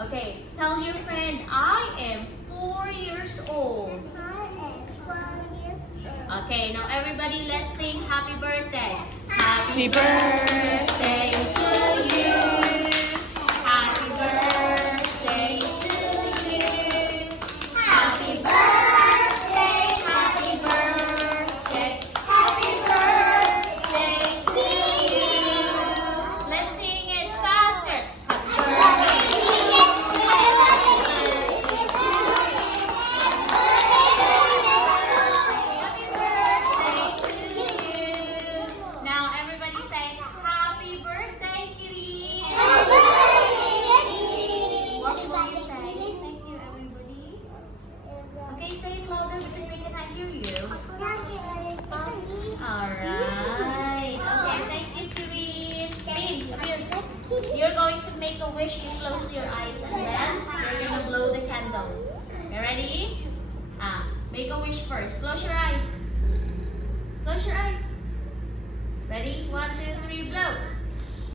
Okay, tell your friend, I am 4 years old. I am 4 years old. Okay, now everybody, let's sing happy birthday. Happy birthday to you. Happy birthday to you. Happy birthday, happy birthday, happy birthday to you. Let's sing it faster. Happy birthday. Now everybody say happy birthday, Kitty. What will you say? Thank you, everybody. Okay, say it louder because we cannot hear you. Alright. Okay, thank you, Kirin. Kirin, come here. You're going to make a wish. You close your eyes and then you're going to blow the candle. You ready? Make a wish first. Close your eyes. Close your eyes. Ready? 1, 2, 3, blow.